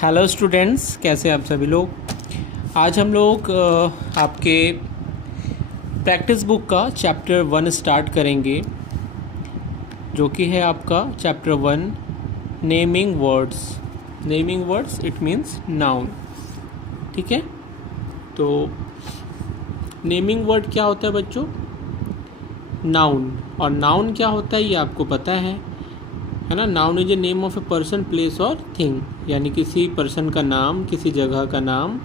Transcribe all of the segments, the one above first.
Hello students, कैसे आप सभी लोग। आज हम लोग आपके प्रैक्टिस बुक का चैप्टर 1 स्टार्ट करेंगे, जो कि है आपका chapter 1 naming words. Naming words it means noun. ठीक है, तो नेमिंग वर्ड क्या होता है बच्चों? नाउन। और नाउन क्या होता है ये आपको पता है ना। Noun is a name of a person, place और थिंग, यानी किसी पर्सन का नाम, किसी जगह का नाम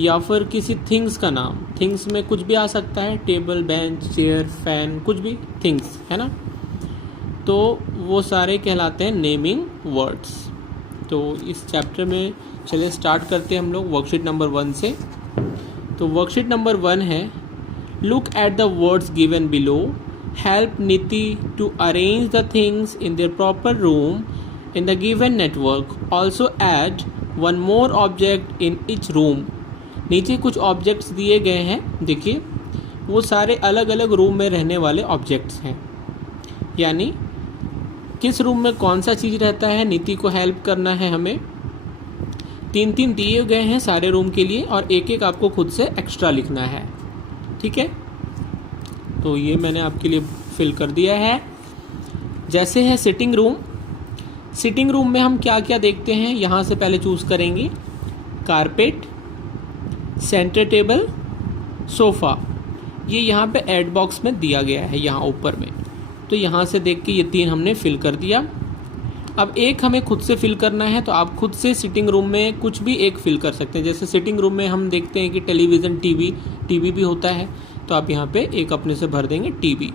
या फिर किसी थिंग्स का नाम। थिंग्स में कुछ भी आ सकता है, टेबल, बेंच, चेयर, फैन, कुछ भी थिंग्स है ना। तो वो सारे कहलाते हैं नेमिंग वर्ड्स। तो इस चैप्टर में चलिए स्टार्ट करते हैं हम लोग वर्कशीट नंबर 1 से। तो वर्कशीट नंबर 1 है, look at the words given below, help Niti to arrange the things in their proper room in the given network. Also add one more object in each room. नीचे कुछ objects दिए गए हैं, देखिए वो सारे अलग अलग रूम में रहने वाले ऑब्जेक्ट्स हैं। यानी किस रूम में कौन सा चीज़ रहता है, नीति को हेल्प करना है हमें। 3 दिए गए हैं सारे रूम के लिए और एक आपको खुद से एक्स्ट्रा लिखना है। ठीक है, तो ये मैंने आपके लिए फिल कर दिया है। जैसे है सिटिंग रूम। सिटिंग रूम में हम क्या क्या देखते हैं, यहाँ से पहले चूज़ करेंगे कारपेट, सेंटर टेबल, सोफ़ा। ये यहाँ पे ऐड बॉक्स में दिया गया है, यहाँ ऊपर में। तो यहाँ से देख के ये 3 हमने फिल कर दिया। अब एक हमें खुद से फिल करना है, तो आप खुद से सिटिंग रूम में कुछ भी एक फिल कर सकते हैं। जैसे सिटिंग रूम में हम देखते हैं कि टेलीविज़न, टीवी भी होता है, तो आप यहाँ पे एक अपने से भर देंगे टीवी।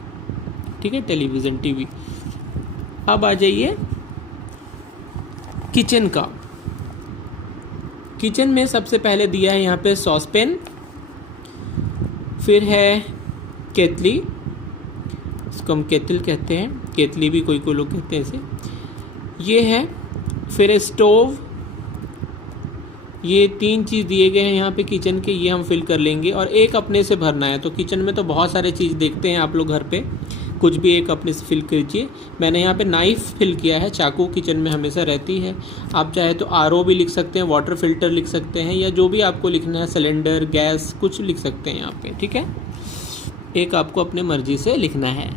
ठीक है, टेलीविज़न, टीवी। अब आ जाइए किचन का। किचन में सबसे पहले दिया है यहाँ पे सॉसपेन, फिर है केतली, इसको हम केतल कहते हैं, केतली भी कोई लोग कहते हैं इसे। ये है, फिर स्टोव। ये 3 चीज़ दिए गए हैं यहाँ पे किचन के, ये हम फिल कर लेंगे और एक अपने से भरना है। तो किचन में तो बहुत सारे चीज़ देखते हैं आप लोग घर पे, कुछ भी एक अपने से फिल कीजिए। मैंने यहाँ पे नाइफ़ फिल किया है, चाकू किचन में हमेशा रहती है। आप चाहे तो RO भी लिख सकते हैं, वाटर फिल्टर लिख सकते हैं, या जो भी आपको लिखना है, सिलेंडर, गैस, कुछ लिख सकते हैं यहाँ पे। ठीक है, एक आपको अपने मर्जी से लिखना है।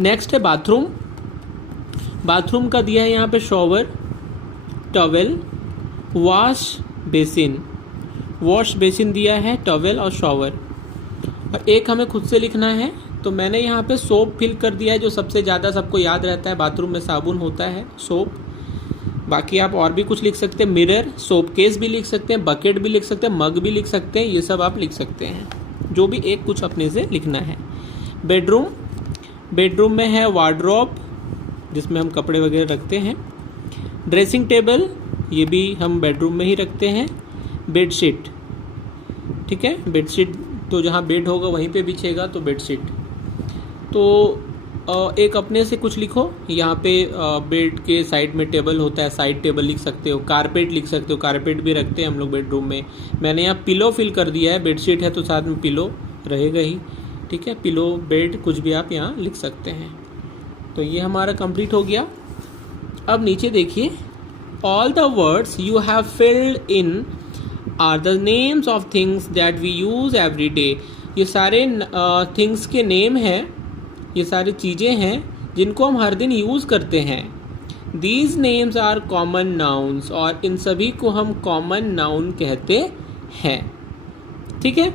नेक्स्ट है बाथरूम। बाथरूम का दिया है यहाँ पे shower, towel, wash basin. Wash basin दिया है, टॉवेल और शॉवर। और एक हमें खुद से लिखना है, तो मैंने यहाँ पे सोप फिल कर दिया है, जो सबसे ज़्यादा सबको याद रहता है। बाथरूम में साबुन होता है, सोप। बाकी आप और भी कुछ लिख सकते हैं, मिरर, सोप केस भी लिख सकते हैं, बकेट भी लिख सकते हैं, मग भी लिख सकते हैं, ये सब आप लिख सकते हैं। जो भी एक कुछ अपने से लिखना है। बेडरूम। बेडरूम में है वार्डरोब, जिसमें हम कपड़े वगैरह रखते हैं। ड्रेसिंग टेबल, ये भी हम बेडरूम में ही रखते हैं। बेडशीट, ठीक है, बेडशीट तो जहाँ बेड होगा वहीं पे बिछेगा, तो बेडशीट। तो एक अपने से कुछ लिखो। यहाँ पे बेड के साइड में टेबल होता है, साइड टेबल लिख सकते हो। कारपेट लिख सकते हो, कारपेट भी रखते हैं हम लोग बेडरूम में। मैंने यहाँ पिलो फिल कर दिया है, बेडशीट है तो साथ में पिलो रहेगा ही। ठीक है, पिलो, बेड, कुछ भी आप यहाँ लिख सकते हैं। तो ये हमारा कंप्लीट हो गया। अब नीचे देखिए, all the words you have filled in are the names of things that we use every day. ये सारे थिंग्स के नेम हैं, ये सारी चीज़ें हैं जिनको हम हर दिन यूज़ करते हैं। These names are common nouns, और इन सभी को हम कॉमन नाउन कहते हैं। ठीक है,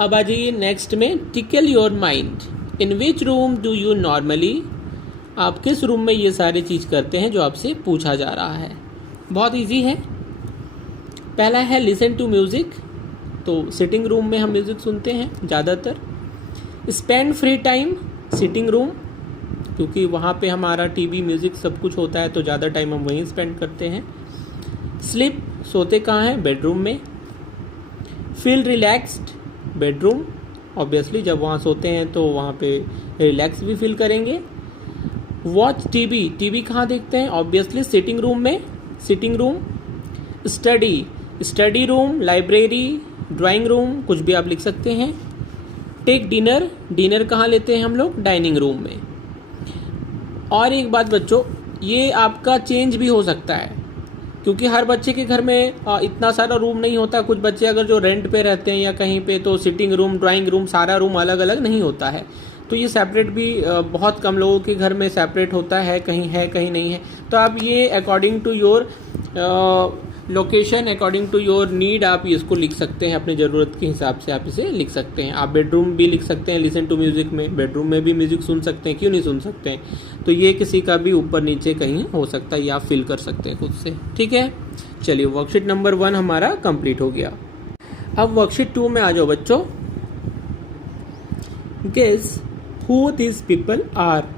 अब आ जाइए नेक्स्ट में, tackle your mind. In which room do you normally, आप किस रूम में ये सारी चीज़ करते हैं जो आपसे पूछा जा रहा है। बहुत इजी है। पहला है लिसन टू म्यूज़िक, तो सिटिंग रूम में हम म्यूज़िक सुनते हैं ज़्यादातर। Spend free time, sitting room, क्योंकि वहाँ पे हमारा टीवी, म्यूज़िक सब कुछ होता है, तो ज़्यादा टाइम हम वहीं स्पेंड करते हैं। स्लीप, सोते कहाँ हैं, बेडरूम में। फील रिलैक्स्ड, बेडरूम, ऑब्वियसली जब वहाँ सोते हैं तो वहाँ पे रिलैक्स भी फील करेंगे। वॉच टीवी, टीवी कहाँ देखते हैं, ऑब्वियसली सिटिंग रूम में, sitting room. Study, study room, library, drawing room, कुछ भी आप लिख सकते हैं। टेक डिनर, डिनर कहाँ लेते हैं हम लोग, डाइनिंग रूम में। और एक बात बच्चों, ये आपका चेंज भी हो सकता है। क्योंकि हर बच्चे के घर में इतना सारा रूम नहीं होता। कुछ बच्चे अगर जो रेंट पे रहते हैं या कहीं पे, तो सिटिंग रूम, ड्राइंग रूम, सारा रूम अलग अलग नहीं होता है। तो ये सेपरेट भी बहुत कम लोगों के घर में सेपरेट होता है, कहीं है कहीं नहीं है। तो आप ये according to your location, according to your need आप इसको लिख सकते हैं, अपनी ज़रूरत के हिसाब से आप इसे लिख सकते हैं। आप बेडरूम भी लिख सकते हैं, लिसन टू म्यूज़िक में, बेडरूम में भी म्यूज़िक सुन सकते हैं, क्यों नहीं सुन सकते हैं। तो ये किसी का भी ऊपर नीचे कहीं हो सकता है, ये आप फिल कर सकते हैं खुद से। ठीक है, चलिए वर्कशीट नंबर 1 हमारा कंप्लीट हो गया। अब वर्कशीट 2 में आ जाओ बच्चों। Guess who this people are,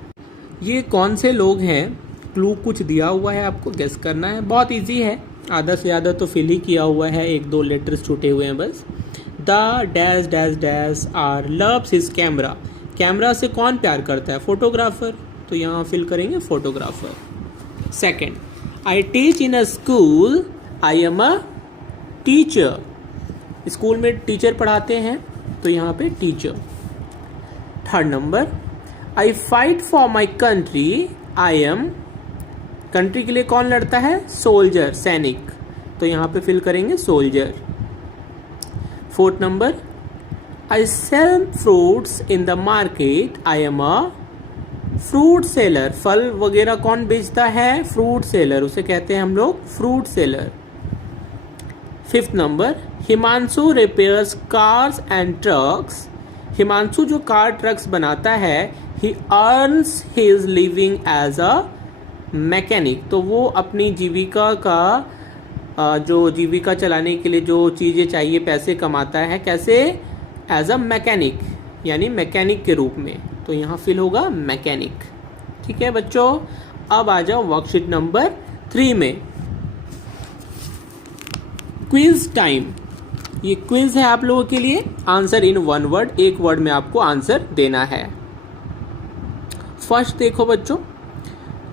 ये कौन से लोग हैं। क्लू कुछ दिया हुआ है, आपको गेस करना है। बहुत इजी है, आधा से ज़्यादा तो फिल ही किया हुआ है, 1-2 लेटर्स छूटे हुए हैं बस। The dash dash dash are loves his camera, camera से कौन प्यार करता है, फोटोग्राफर। तो यहाँ फिल करेंगे photographer. Second, I teach in a school, I am a teacher, school में टीचर पढ़ाते हैं, तो यहाँ पे teacher. Third number, I fight for my country, I am, country के लिए कौन लड़ता है, सोल्जर, सैनिक, तो यहाँ पे फिल करेंगे soldier. Fourth number, I sell fruits in the market, I am a fruit seller, फल वगैरह कौन बेचता है, फ्रूट सेलर, उसे कहते हैं हम लोग fruit seller. Fifth number, Himanshu repairs cars and trucks, Himanshu जो कार ट्रक्स बनाता है, he earns his living as a mechanic, तो वो अपनी जीविका का जो जीविका चलाने के लिए जो चीज़ें चाहिए पैसे कमाता है, कैसे, एज अ मैकेनिक, यानी मैकेनिक के रूप में, तो यहाँ फिल होगा मैकेनिक। ठीक है बच्चों, अब आ जाओ वर्कशीट नंबर 3 में। क्विज टाइम, ये क्विज है आप लोगों के लिए। आंसर इन 1 वर्ड, एक वर्ड में आपको आंसर देना है। फर्स्ट देखो बच्चों,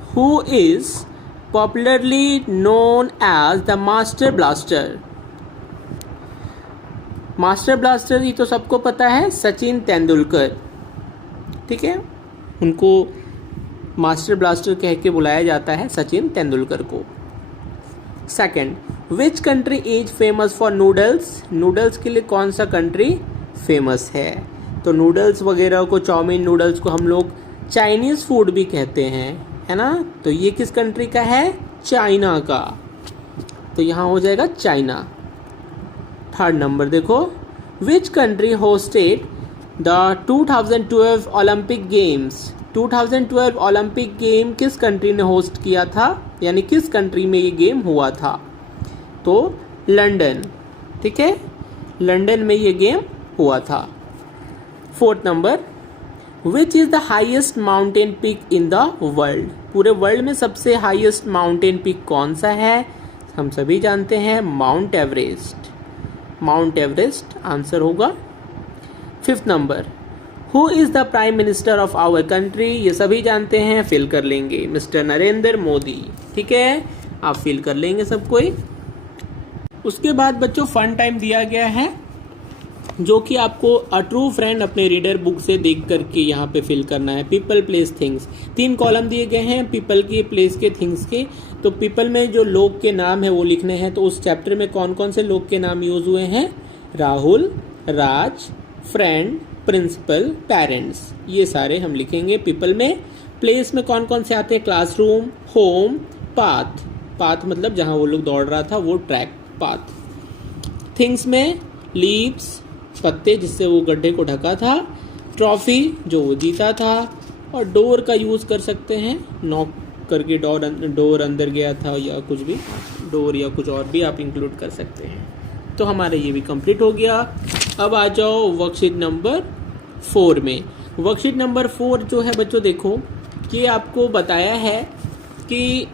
who is popularly known as the master blaster, master blaster ये तो सबको पता है, सचिन तेंदुलकर। ठीक है, उनको मास्टर ब्लास्टर कह के बुलाया जाता है, सचिन तेंदुलकर को। Second, which country is famous for noodles, noodles के लिए कौन सा कंट्री फेमस है। तो नूडल्स वगैरह को, चाउमीन नूडल्स को हम लोग चाइनीज फूड भी कहते हैं, है ना। तो ये किस कंट्री का है, चाइना का, तो यहाँ हो जाएगा चाइना। थर्ड नंबर देखो, which country hosted the 2012 Olympic games, 2012 Olympic game किस कंट्री ने होस्ट किया था, यानी किस कंट्री में ये गेम हुआ था, तो लंदन। ठीक है, लंदन में ये गेम हुआ था। Fourth number, which is the highest mountain peak in the world, पूरे वर्ल्ड में सबसे हाईएस्ट माउंटेन पिक कौन सा है, हम सभी जानते हैं Mount Everest, Mount Everest answer होगा। Fifth number, who is the prime minister of our country, ये सभी जानते हैं, फिल कर लेंगे मिस्टर नरेंद्र मोदी। ठीक है, आप फिल कर लेंगे सब कोई। उसके बाद बच्चों फन टाइम दिया गया है, जो कि आपको अ ट्रू फ्रेंड अपने रीडर बुक से देख करके यहाँ पे फिल करना है। पीपल, प्लेस, थिंग्स, 3 कॉलम दिए गए हैं, पीपल के, प्लेस के, थिंग्स के। तो पीपल में जो लोग के नाम है वो लिखने हैं। तो उस चैप्टर में कौन कौन से लोग के नाम यूज हुए हैं, राहुल, राज, फ्रेंड, प्रिंसिपल, पेरेंट्स, ये सारे हम लिखेंगे पीपल में। प्लेस में कौन कौन से आते हैं, क्लासरूम, होम, पाथ, पाथ मतलब जहाँ वो लोग दौड़ रहा था वो ट्रैक, पाथ। थिंग्स में लीव्स, पत्ते जिससे वो गड्ढे को ढका था, ट्रॉफी जो वो जीता था, और डोर का यूज़ कर सकते हैं, नॉक करके डोर अंदर गया था, या कुछ भी डोर या कुछ और भी आप इंक्लूड कर सकते हैं। तो हमारा ये भी कंप्लीट हो गया। अब आ जाओ वर्कशीट नंबर 4 में। वर्कशीट नंबर 4 जो है बच्चों देखो, ये आपको बताया है कि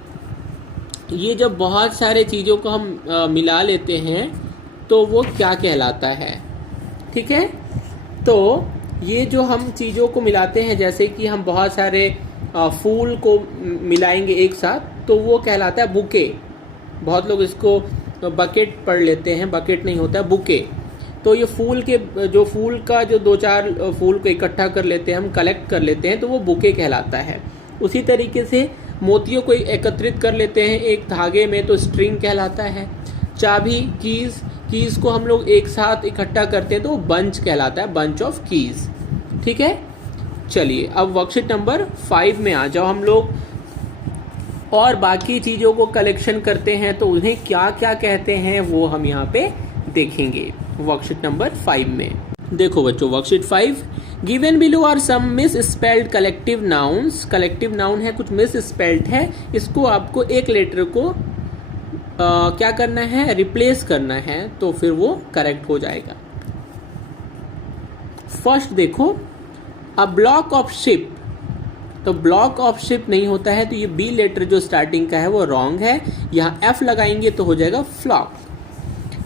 ये जब बहुत सारे चीज़ों को हम मिला लेते हैं तो वो क्या कहलाता है। ठीक है, तो ये जो हम चीज़ों को मिलाते हैं, जैसे कि हम बहुत सारे फूल को मिलाएंगे एक साथ, तो वो कहलाता है बुके। बहुत लोग इसको बकेट पढ़ लेते हैं, बकेट नहीं होता है, बुके। तो ये फूल के जो फूल का जो 2-4 फूल को इकट्ठा कर लेते हैं हम, कलेक्ट कर लेते हैं, तो वो बुके कहलाता है। उसी तरीके से मोतियों को एकत्रित कर लेते हैं एक धागे में तो स्ट्रिंग कहलाता है। चाबी कीज को हम लोग एक साथ इकट्ठा करते हैं तो बंच कहलाता है, बंच ऑफ कीज। ठीक है, चलिए अब वर्कशीट नंबर 5 में आ जाओ हम लोग, और बाकी चीज़ों को कलेक्शन करते हैं तो उन्हें क्या क्या कहते हैं वो हम यहाँ पे देखेंगे वर्कशीट नंबर 5 में। देखो बच्चों, worksheet 5, given below are some misspelled collective nouns. Collective noun है, कुछ मिस स्पेल्ड है, इसको आपको एक लेटर को क्या करना है, रिप्लेस करना है, तो फिर वो करेक्ट हो जाएगा। फर्स्ट देखो, अ ब्लॉक ऑफ शिप, तो ब्लॉक ऑफ शिप नहीं होता है, तो ये बी लेटर जो स्टार्टिंग का है वो रॉन्ग है, यहाँ एफ लगाएंगे तो हो जाएगा flock,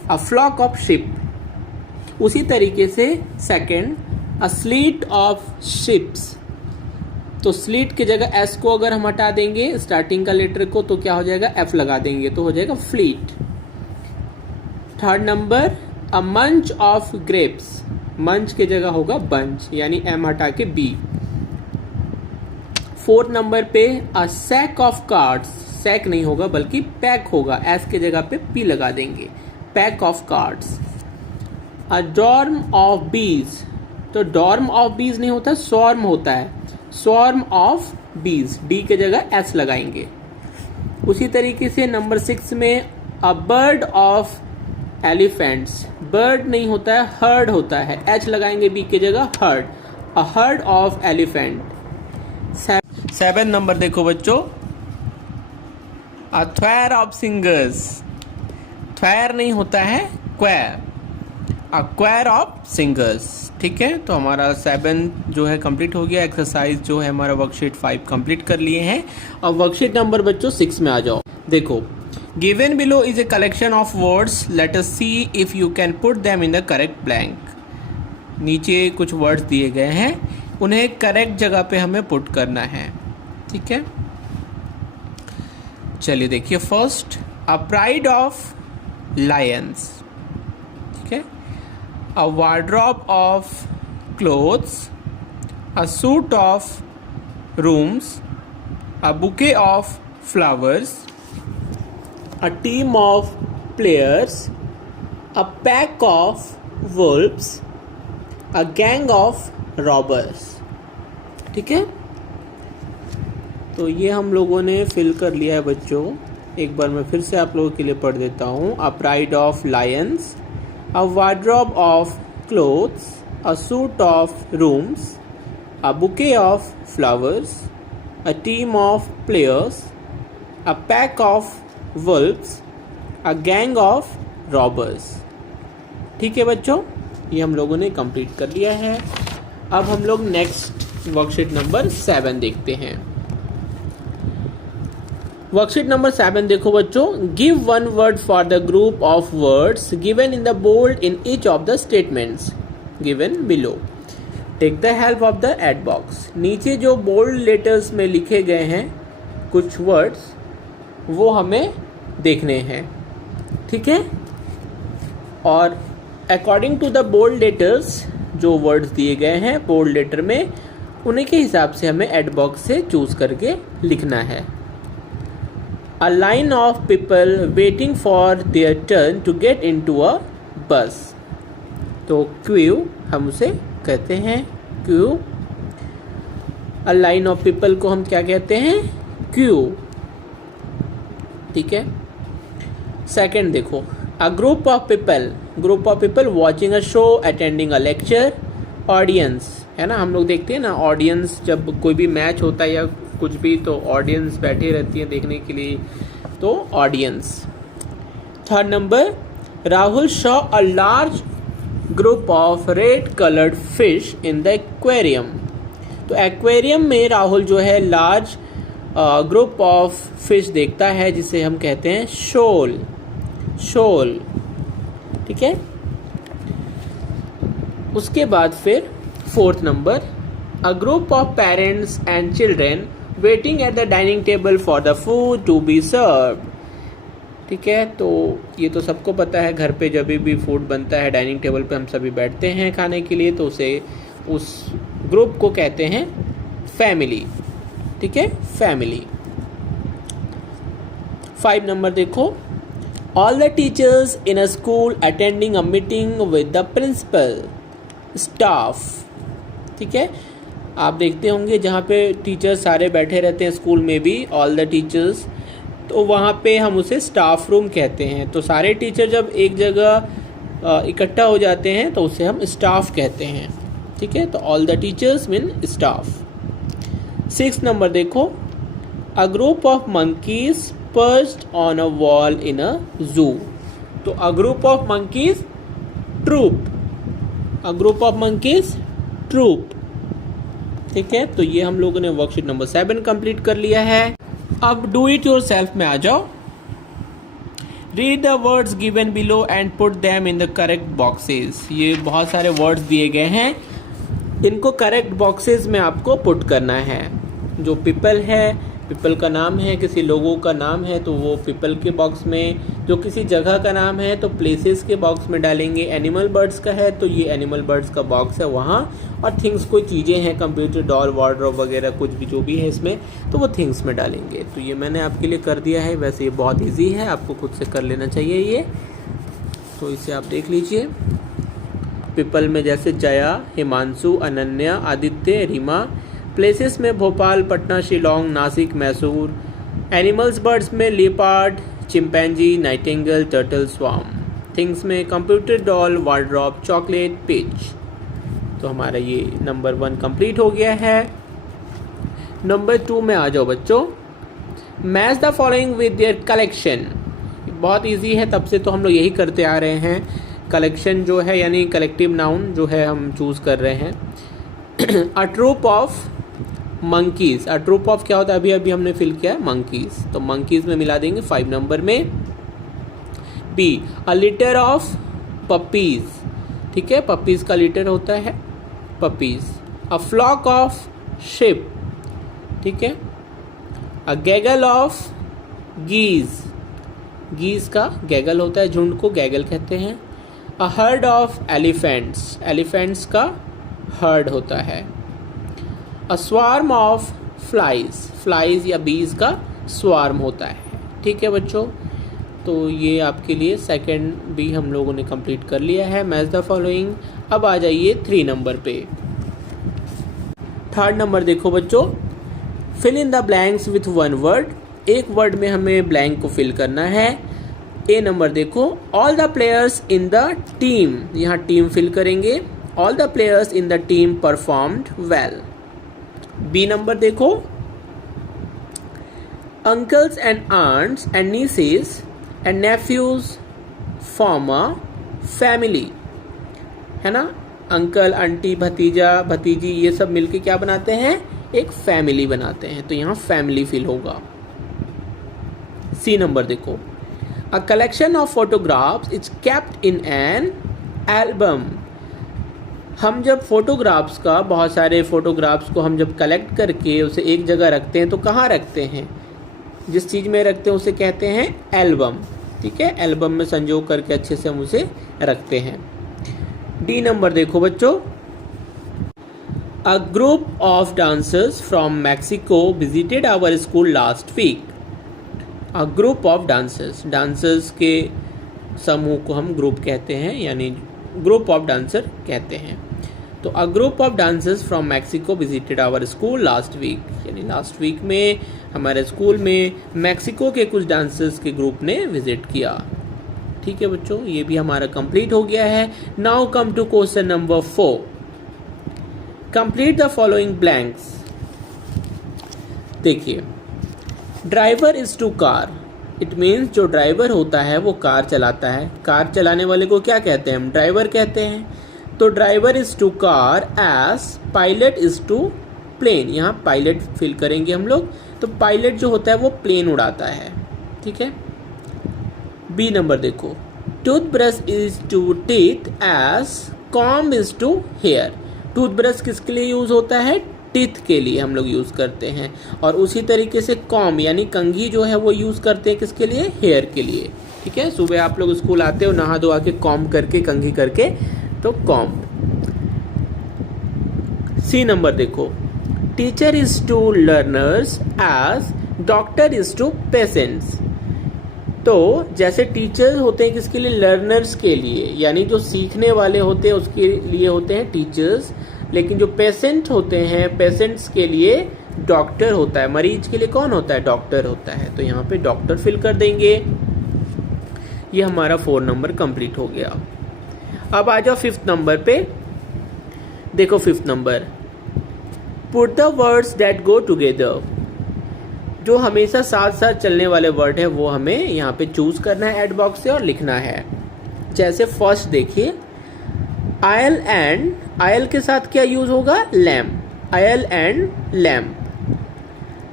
a flock of sheep. उसी तरीके से second, a sleet of ships, तो स्लीट की जगह एस को अगर हम हटा देंगे स्टार्टिंग का लेटर को तो क्या हो जाएगा, एफ लगा देंगे तो हो जाएगा फ्लीट। थर्ड नंबर, अ मंच ऑफ ग्रेप्स, मंच की जगह होगा बंच, यानी एम हटा के बी। फोर्थ नंबर पे, अ सैक ऑफ कार्ड्स, सैक नहीं होगा बल्कि पैक होगा, एस की जगह पे पी लगा देंगे, pack of cards. A dorm of बीज, तो डॉर्म ऑफ बीज नहीं होता, स्वॉर्म होता है, स्वॉर्म ऑफ बीज, डी की जगह एस लगाएंगे। उसी तरीके से नंबर 6 में, a bird of elephants, bird नहीं होता है, हर्ड होता है, एच लगाएंगे बी की जगह heard, a herd of elephant. 7 number देखो बच्चों, अ थ्वेर ऑफ सिंगर्स, थ्वेर नहीं होता है, क्वेर, अ क्वेर ऑफ सिंगर्स। ठीक है, तो हमारा 7 जो है कंप्लीट हो गया, एक्सरसाइज जो है हमारा वर्कशीट 5 कंप्लीट कर लिए हैं। अब वर्कशीट नंबर बच्चों 6 में आ जाओ। देखो, given below is a collection of words, let us see if you can put them in the correct blank. नीचे कुछ वर्ड्स दिए गए हैं, उन्हें करेक्ट जगह पे हमें पुट करना है। ठीक है, चलिए देखिए, first, a pride of Lions, ठीक है, a wardrobe of clothes, a suit of rooms, a bouquet of flowers, a team of players, a pack of wolves, a gang of robbers। ठीक है, तो ये हम लोगों ने फिल कर लिया है बच्चों। एक बार मैं फिर से आप लोगों के लिए पढ़ देता हूँ। A pride of Lions, a wardrobe of clothes, a suit of rooms, a bouquet of flowers, a team of players, a pack of wolves, a gang of robbers। ठीक है बच्चों, ये हम लोगों ने कंप्लीट कर लिया है। अब हम लोग नेक्स्ट वर्कशीट नंबर 7 देखते हैं। वर्कशीट नंबर 7 देखो बच्चों, give one word for the group of words given in the bold in each of the statements given below. Take the help of the aid box. नीचे जो bold letters में लिखे गए हैं कुछ वर्ड्स, वो हमें देखने हैं। ठीक है, और according to the bold letters, जो वर्ड्स दिए गए हैं बोल्ड लेटर में, उन्हीं के हिसाब से हमें एड बॉक्स से चूज करके लिखना है। A line of people waiting for their turn to get into a bus, तो क्यू हम उसे कहते हैं, Q. A line of people को हम क्या कहते हैं, क्यू। ठीक है, सेकंड देखो, a group of people watching a show, attending a lecture, audience है ना, हम लोग देखते हैं ना ऑडियंस, जब कोई भी मैच होता है या कुछ भी तो ऑडियंस बैठी रहती है देखने के लिए, तो audience. Third number, Rahul Shaw a large group of red coloured fish in the aquarium, तो एक्वेरियम में राहुल जो है लार्ज ग्रुप ऑफ फिश देखता है, जिसे हम कहते हैं शोल, शोल। ठीक है, उसके बाद फिर fourth number, a group of parents and children waiting at the dining table for the food to be serve. ठीक है, तो ये तो सबको पता है, घर पे जब भी फूड बनता है डाइनिंग टेबल पे हम सभी बैठते हैं खाने के लिए, तो उसे उस ग्रुप को कहते हैं फैमिली। ठीक है, फैमिली। 5 नंबर देखो, all the teachers in a school attending a meeting with the principal staff. ठीक है, आप देखते होंगे जहाँ पे टीचर्स सारे बैठे रहते हैं स्कूल में भी, ऑल द टीचर्स, तो वहाँ पे हम उसे स्टाफ रूम कहते हैं। तो सारे टीचर जब एक जगह इकट्ठा हो जाते हैं तो उसे हम स्टाफ कहते हैं। ठीक है, तो all the teachers mean staff. 6 number देखो, a group of monkeys perched on a wall in a zoo. तो a group of monkeys troop, a group of monkeys troop. ठीक है, तो ये हम लोगों ने वर्कशीट नंबर 7 कंप्लीट कर लिया है। अब डू इट योर सेल्फ में आ जाओ। Read the words given below and put them in the correct boxes. ये बहुत सारे वर्ड्स दिए गए हैं, इनको करेक्ट बॉक्सेस में आपको पुट करना है। जो पीपल है, पीपल का नाम है, किसी लोगों का नाम है तो वो पीपल के बॉक्स में, जो किसी जगह का नाम है तो प्लेसेस के बॉक्स में डालेंगे। एनिमल बर्ड्स का है तो ये एनिमल बर्ड्स का बॉक्स है वहाँ, और थिंग्स कोई चीज़ें हैं, कंप्यूटर, डॉल, वार्डरोब वगैरह कुछ भी जो भी है इसमें, तो वो थिंग्स में डालेंगे। तो ये मैंने आपके लिए कर दिया है। वैसे ये बहुत ईजी है, आपको खुद से कर लेना चाहिए ये, तो इसे आप देख लीजिए। पीपल में जैसे जया, हिमांशु, अनन्या, आदित्य, रीमा। प्लेसेस में भोपाल, पटना, शिलोंग, नासिक, मैसूर। एनिमल्स बर्ड्स में leopard, chimpanzee, nightingale, turtle, swarm. Things में computer, doll, wardrobe, chocolate, page. तो हमारा ये नंबर 1 कंप्लीट हो गया है। नंबर 2 में आ जाओ बच्चों। Match the following with their collection. बहुत इजी है, तब से तो हम लोग यही करते आ रहे हैं। कलेक्शन जो है यानी कलेक्टिव नाउन जो है हम चूज कर रहे हैं। A troop of monkeys. A troop of क्या होता है, अभी अभी हमने फिल किया है मंकीज, तो मंकीज में मिला देंगे 5 नंबर में। B, a litter of puppies. ठीक है, पपीज का लिटर होता है puppies. A flock of sheep. ठीक है, अ गैगल ऑफ गीज। गीज का गैगल होता है, झुंड को गैगल कहते हैं। A herd of elephants. Elephants का हर्ड होता है। अ स्वार्म ऑफ फ्लाइज। फ्लाइज या बीज का स्वार्म होता है। ठीक है बच्चों, तो ये आपके लिए सेकंड भी हम लोगों ने कंप्लीट कर लिया है, मैच द फॉलोइंग। अब आ जाइए 3 नंबर पे। 3rd नंबर देखो बच्चों, fill in the blanks with 1 word. एक वर्ड में हमें ब्लैंक को फिल करना है। ए नंबर देखो, all the players in the team. यहाँ टीम फिल करेंगे। All the players in the team performed well. B number देखो, uncles and aunts and nieces and nephews form a family। है ना, uncle, aunty, भतीजा, भतीजी, ये सब मिलके क्या बनाते हैं, एक फैमिली बनाते हैं, तो यहाँ फैमिली फिल होगा। सी नंबर देखो, a collection of photographs is kept in an album. हम जब फोटोग्राफ्स का, बहुत सारे फोटोग्राफ्स को हम जब कलेक्ट करके उसे एक जगह रखते हैं तो कहाँ रखते हैं, जिस चीज़ में रखते हैं उसे कहते हैं एल्बम। ठीक है, एल्बम में संजो करके अच्छे से हम उसे रखते हैं। डी नंबर देखो बच्चों, a group of dancers from Mexico visited our school last week. A group of dancers, dancers के समूह को हम ग्रुप कहते हैं, यानी ग्रुप ऑफ डांसर कहते हैं। तो a group of dancers from Mexico visited our school last week, यानी लास्ट वीक में हमारे स्कूल में मैक्सिको के कुछ डांसर्स के ग्रुप ने विजिट किया। ठीक है बच्चों, ये भी हमारा कंप्लीट हो गया है। Now come to question number 4। Complete the following blanks. देखिए, driver is to car. It means जो ड्राइवर होता है वो कार चलाता है। कार चलाने वाले को क्या कहते हैं, हम ड्राइवर कहते हैं। तो driver is to car as pilot is to plane. यहाँ पायलट फिल करेंगे हम लोग, तो पायलट जो होता है वो प्लेन उड़ाता है। ठीक है। बी नंबर देखो, toothbrush is to teeth as comb is to hair. Toothbrush किसके लिए यूज होता है, टीथ के लिए हम लोग यूज करते हैं। और उसी तरीके से कॉम्ब यानी कंघी जो है वो यूज करते हैं किसके लिए, हेयर के लिए। ठीक है, सुबह आप लोग स्कूल आते हो नहा धोआ के कॉम्ब करके, कंघी करके, तो कॉम्ब। सी नंबर देखो, teacher is to learners as doctor is to patients. तो जैसे टीचर्स होते हैं किसके लिए, लर्नर्स के लिए, यानी जो सीखने वाले होते हैं उसके लिए होते हैं टीचर्स, लेकिन जो पेशेंट होते हैं, पेशेंट्स के लिए डॉक्टर होता है, मरीज के लिए कौन होता है, डॉक्टर होता है। तो यहाँ पे डॉक्टर फिल कर देंगे। ये हमारा 4 नंबर कंप्लीट हो गया। अब आ जाओ 5th नंबर पे। देखो 5th number, put the words that go together. जो हमेशा साथ साथ चलने वाले वर्ड है वो हमें यहाँ पे चूज करना है एड बॉक्स से और लिखना है। जैसे फर्स्ट देखिए, आयल एंड, आयल के साथ क्या यूज होगा, lamp, oil and lamp.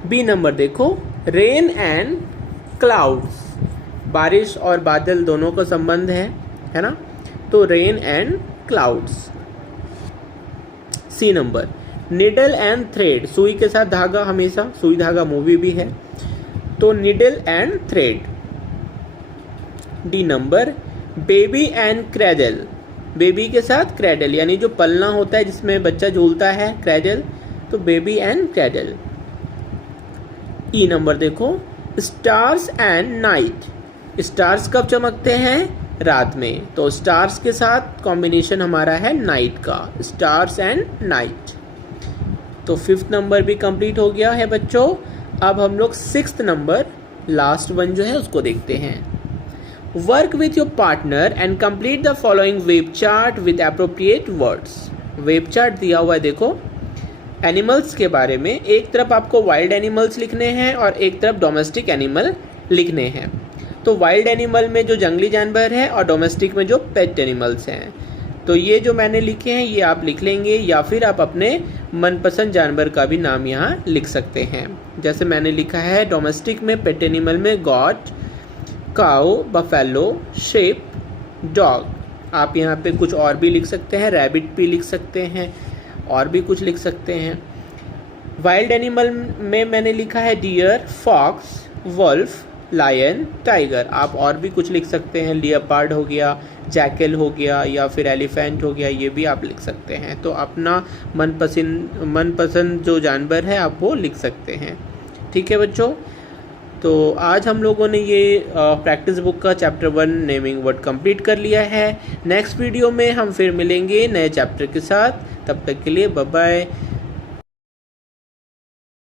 B number देखो, रेन एंड क्लाउड्स, बारिश और बादल दोनों का संबंध है ना, तो rain and clouds. C number, needle and thread, सुई के साथ धागा, हमेशा सुई धागा मूवी भी है, तो needle and thread. D number, baby and cradle, baby के साथ क्रेडल, यानी जो पलना होता है जिसमें बच्चा झूलता है, क्रेडल, तो baby and cradle. E number देखो, स्टार्स एंड नाइट, स्टार्स कब चमकते हैं, रात में, तो स्टार्स के साथ कॉम्बिनेशन हमारा है नाइट का, स्टार्स एंड नाइट। तो 5th नंबर भी कंप्लीट हो गया है बच्चों। अब हम लोग 6th नंबर, लास्ट वन जो है उसको देखते हैं। Work with your partner and complete the following web chart with appropriate words. Web chart दिया हुआ है, देखो एनिमल्स के बारे में, एक तरफ आपको वाइल्ड एनिमल्स लिखने हैं और एक तरफ डोमेस्टिक एनिमल लिखने हैं। तो वाइल्ड एनिमल में जो जंगली जानवर है और डोमेस्टिक में जो पेट एनिमल्स हैं। तो ये जो मैंने लिखे हैं ये आप लिख लेंगे, या फिर आप अपने मनपसंद जानवर का भी नाम यहाँ लिख सकते हैं। जैसे मैंने लिखा है डोमेस्टिक में, पेट एनिमल में got, cow, buffalo, shape, dog. आप यहाँ पे कुछ और भी लिख सकते हैं, रैबिट भी लिख सकते हैं, और भी कुछ लिख सकते हैं। वाइल्ड एनिमल में मैंने लिखा है deer, fox, wolf, lion, tiger. आप और भी कुछ लिख सकते हैं, लियोपार्ड हो गया, जैकल हो गया, या फिर एलिफेंट हो गया, ये भी आप लिख सकते हैं। तो अपना मनपसंद जो जानवर है आप वो लिख सकते हैं। ठीक है बच्चों, तो आज हम लोगों ने ये प्रैक्टिस बुक का चैप्टर 1 नेमिंग वर्ड कंप्लीट कर लिया है। नेक्स्ट वीडियो में हम फिर मिलेंगे नए चैप्टर के साथ। तब तक के लिए बाय बाय।